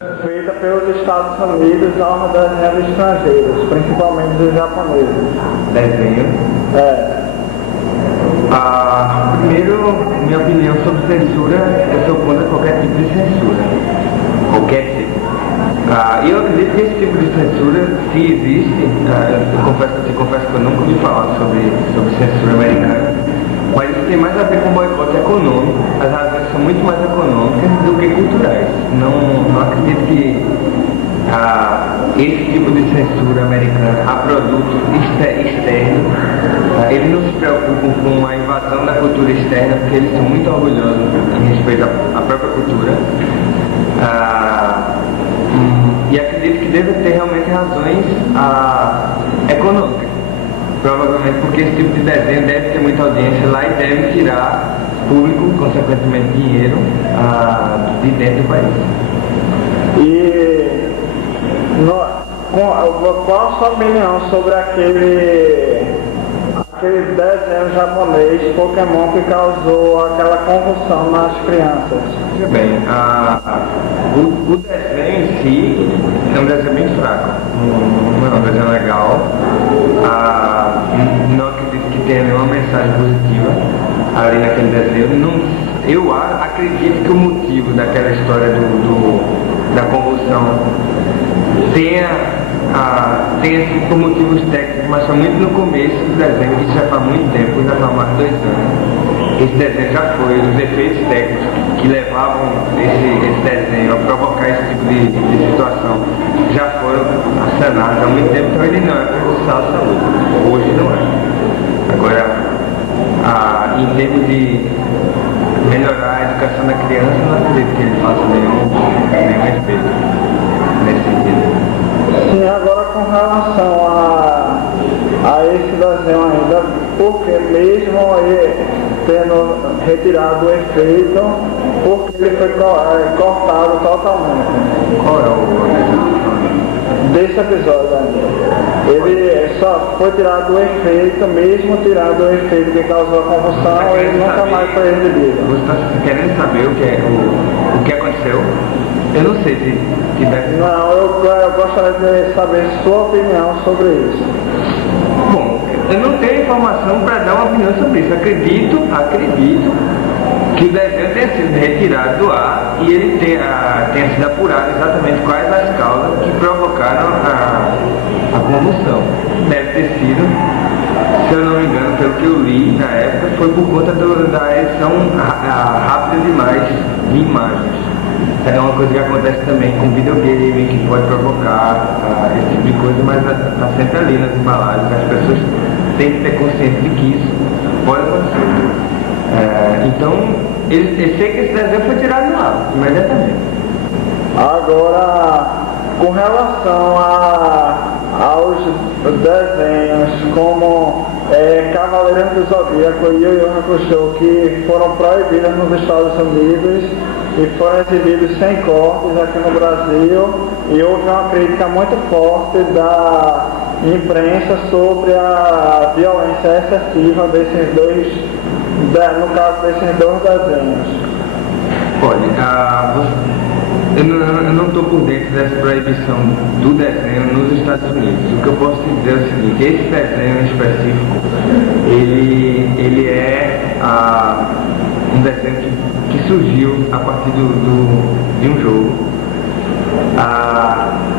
Feita pelos Estados Unidos aos desenhos estrangeiros, principalmente dos japoneses. Desenho? É. Primeiro, minha opinião sobre censura, eu sou contra qualquer tipo de censura. Qualquer tipo. Eu acredito que esse tipo de censura, se existe, eu confesso que eu nunca ouvi falar sobre censura americana, mas isso tem mais a ver com boicote econômico. As razões são muito mais econômicas do que culturais. Não acredito que esse tipo de censura americana a produtos externos, eles não se preocupam com a invasão da cultura externa, porque eles são muito orgulhosos em respeito à própria cultura. E acredito que deve ter realmente razões econômicas. Provavelmente porque esse tipo de desenho deve ter muita audiência lá e deve tirar público, consequentemente dinheiro, de dentro do país. E qual a sua opinião sobre aquele desenho japonês Pokémon que causou aquela convulsão nas crianças? Veja bem, o desenho em si é um desenho bem fraco, não é um desenho legal. Não acredito que tenha nenhuma mensagem positiva ali naquele desenho. Eu acredito que o motivo daquela história da convulsão tenha sido por motivos técnicos, mas foi muito no começo do desenho, isso já faz muito tempo, já faz mais de 2 anos. Esse desenho já foi, os efeitos técnicos que levavam esse desenho a provocar esse tipo de situação já foram assinados há muito tempo, então ele não é prejudicial à saúde. Hoje não é. Agora, em termos de melhorar a educação da criança, não acredito que ele faça nenhum efeito nesse sentido. Sim, agora com relação a esse desenho ainda, porque mesmo tendo retirado o efeito, porque ele foi cortado totalmente. Qual é o Desse episódio ainda. Ele só foi tirado o efeito, mesmo tirado o efeito que causou a convulsão, ele nunca mais foi exibido. Você está querendo saber o que aconteceu? Eu não sei se deve... Não, eu gostaria de saber sua opinião sobre isso. Bom, eu não tenho informação para dar uma opinião sobre isso. Acredito que o desenho tenha sido retirado do ar e ele tenha sido apurado exatamente quais as causas que provocaram a convulsão. Deve ter sido, se eu não me engano, pelo que eu li na época, foi por conta da edição rápida demais de imagens. É uma coisa que acontece também com videogame, que pode provocar esse tipo de coisa, mas está sempre ali nas embalagens. As pessoas têm que ter consciência de que isso pode acontecer. Então, eu sei que esse desenho foi tirado do ar, imediatamente. Agora, com relação aos desenhos como Cavaleiros do Zodíaco e Yu Yu Hakusho, que foram proibidos nos Estados Unidos e foram exibidos sem cortes aqui no Brasil, e houve uma crítica muito forte da imprensa sobre a violência excessiva desses dois, no caso desses dois desenhos. Olha, eu não estou por dentro dessa proibição do desenho nos Estados Unidos. O que eu posso te dizer é o seguinte: esse desenho em específico, ele é um desenho que surgiu a partir de um jogo.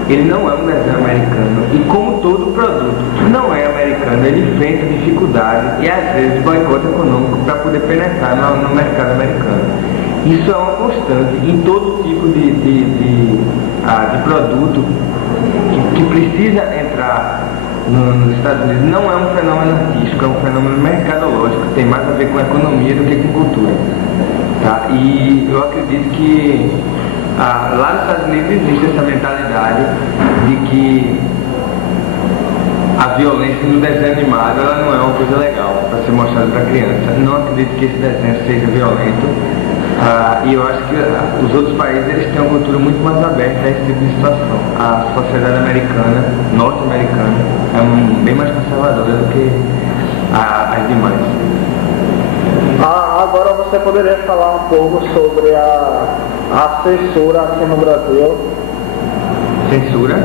Ele não é um desenho americano, e como todo produto que não é americano, ele enfrenta dificuldade e às vezes boicote econômico para poder penetrar no mercado americano. Isso é uma constante em todo tipo de produto que precisa entrar nos Estados Unidos. Não é um fenômeno artístico, é um fenômeno mercadológico, tem mais a ver com economia do que com cultura. Tá? E eu acredito que lá nos Estados Unidos existe essa mentalidade de que a violência no desenho animado ela não é uma coisa legal para ser mostrada para criança. Não acredito que esse desenho seja violento. E eu acho que os outros países eles têm uma cultura muito mais aberta a esse tipo de situação. A sociedade americana, norte-americana, é bem mais conservadora do que as demais. Agora você poderia falar um pouco sobre a censura aqui no Brasil? Censura?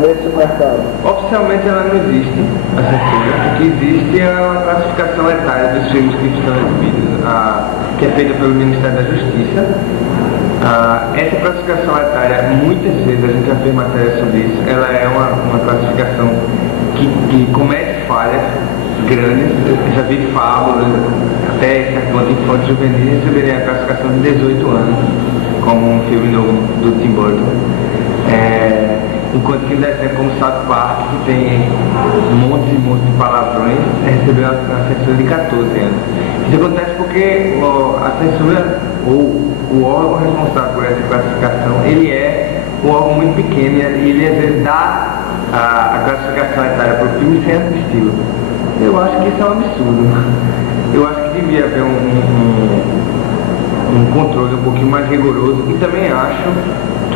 Nesse mercado. Oficialmente ela não existe, a censura. O que existe é uma classificação etária dos filmes que estão exibidos, que é feita pelo Ministério da Justiça. Essa classificação etária, muitas vezes a gente já fez matéria sobre isso, ela é uma classificação que comete falhas grandes. Eu já vi fábulas, até certo ponto infantes juvenis receberem a classificação de 18 anos, como um filme novo do Tim Burton. Enquanto que um desenho como South Park, que tem montes e montes de palavrões, recebeu a censura de 14 anos. Isso acontece porque a censura, ou o órgão responsável por essa classificação, ele é um órgão muito pequeno e ele às vezes dá a classificação etária para o filme sem assisti-lo. Eu acho que isso é um absurdo. Eu acho que devia haver um controle um pouquinho mais rigoroso, e também acho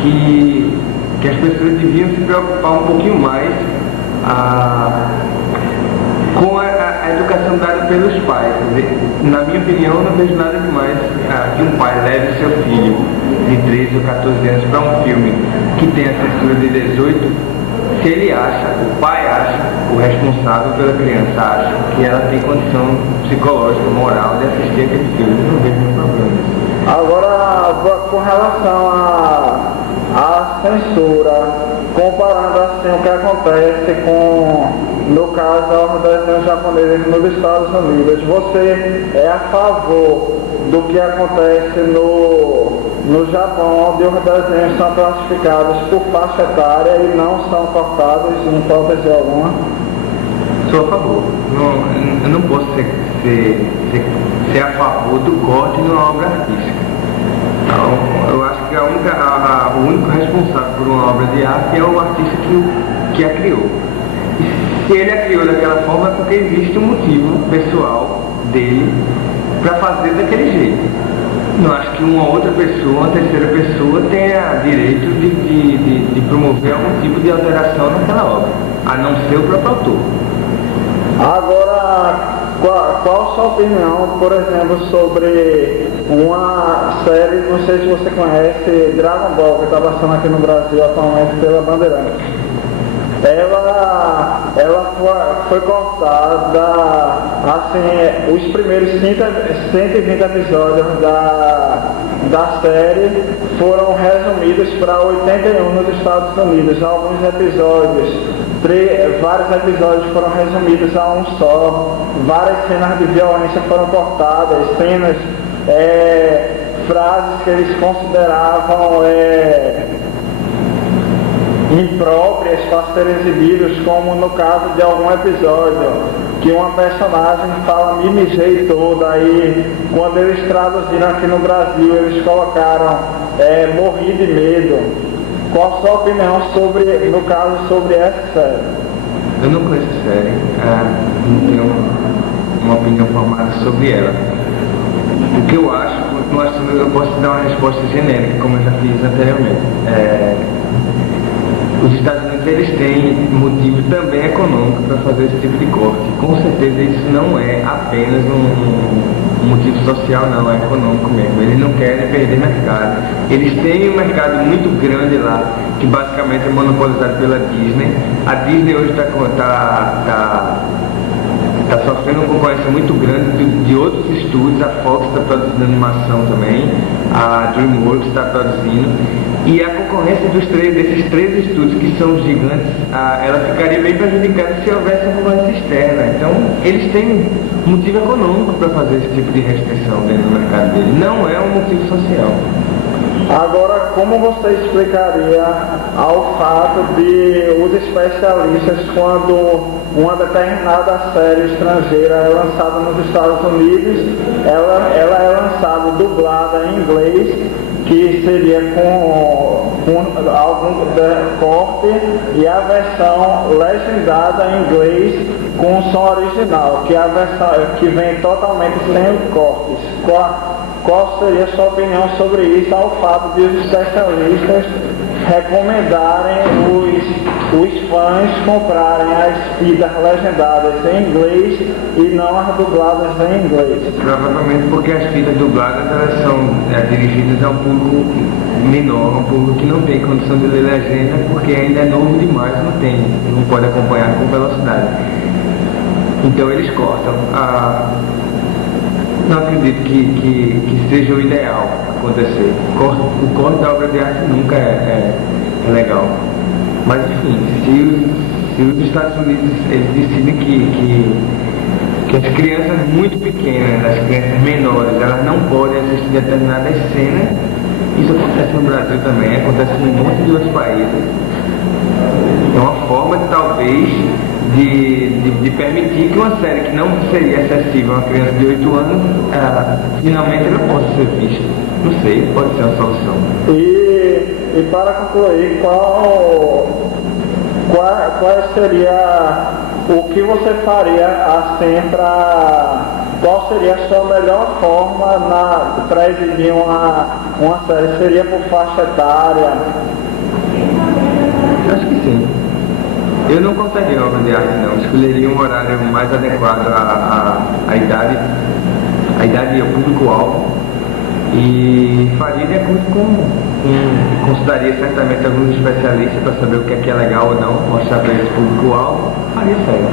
que as pessoas deviam se preocupar um pouquinho mais com a educação dada pelos pais. Quer dizer, na minha opinião, não vejo nada demais que um pai leve seu filho de 13 ou 14 anos para um filme que tem a censura de 18, se ele acha, o pai acha, o responsável pela criança acha que ela tem condição psicológica, moral de assistir aquele filme. Não vejo nenhum problema nisso. Agora, com relação à censura, comparando assim o que acontece no caso, dos desenhos japoneses nos Estados Unidos, você é a favor do que acontece no Japão, onde os desenhos são classificados por faixa etária e não são cortados em hipótese alguma? Sou a favor. Eu não posso ser a favor do corte numa obra artística. Então, eu acho que o único responsável por uma obra de arte é o artista que a criou. E se ele a criou daquela forma é porque existe um motivo pessoal dele para fazer daquele jeito. Não acho que uma outra pessoa, uma terceira pessoa, tenha direito de promover algum tipo de alteração naquela obra, a não ser o próprio autor. Agora, qual a sua opinião, por exemplo, sobre uma série, não sei se você conhece, Dragon Ball, que está passando aqui no Brasil atualmente pela Bandeirantes? Ela foi cortada, assim, os primeiros 120 episódios da série foram resumidos para 81 nos Estados Unidos. Alguns episódios, vários episódios foram resumidos a um só, várias cenas de violência foram cortadas, cenas, frases que eles consideravam impróprias para serem exibidos, como no caso de algum episódio, que uma personagem fala "me mijei toda", aí quando eles traduziram aqui no Brasil, eles colocaram "morri de medo". Qual a sua opinião no caso sobre essa série? Eu não conheço a série, não tenho uma opinião formada sobre ela. O que eu acho, eu posso dar uma resposta genérica, como eu já fiz anteriormente. Os Estados Unidos, eles têm motivo também econômico para fazer esse tipo de corte. Com certeza isso não é apenas um motivo social, não, é econômico mesmo. Eles não querem perder mercado. Eles têm um mercado muito grande lá, que basicamente é monopolizado pela Disney. A Disney hoje está sofrendo uma concorrência muito grande de outros estúdios. A Fox está produzindo animação também, a DreamWorks está produzindo, e a concorrência desses três estúdios, que são gigantes, ela ficaria bem prejudicada se houvesse uma concorrência externa. Então eles têm motivo econômico para fazer esse tipo de restrição dentro do mercado dele, não é um motivo social. Agora, como você explicaria ao fato de os especialistas, quando uma determinada série estrangeira é lançada nos Estados Unidos, ela é lançada dublada em inglês, que seria com algum corte, e a versão legendada em inglês com o som original, que é a versão que vem totalmente sem cortes. Qual seria a sua opinião sobre isso, ao fato de os especialistas recomendarem os fãs comprarem as fitas legendadas em inglês e não as dubladas em inglês? Provavelmente porque as fitas dubladas elas são dirigidas a um público menor, um público que não tem condição de ler legenda porque ainda é novo demais, não pode acompanhar com velocidade. Então eles cortam. Não acredito que seja o ideal acontecer. O corte da obra de arte nunca é legal. Mas enfim, se os Estados Unidos eles decidem que as crianças muito pequenas, as crianças menores, elas não podem assistir determinadas cenas, isso acontece no Brasil também, acontece em um monte de outros países. É uma forma de talvez de permitir que uma série que não seria acessível a uma criança de 8 anos, finalmente ela possa ser vista. Não sei, pode ser uma solução. E para concluir, qual seria o que você faria assim qual seria a sua melhor forma para exibir uma série? Seria por faixa etária? Acho que sim. Eu não contaria obra de arte não, escolheria um horário mais adequado à idade e ao público-alvo e faria de acordo com consultaria certamente alguns especialistas para saber o que é legal ou não, mostrar para esse público-alvo, faria certo.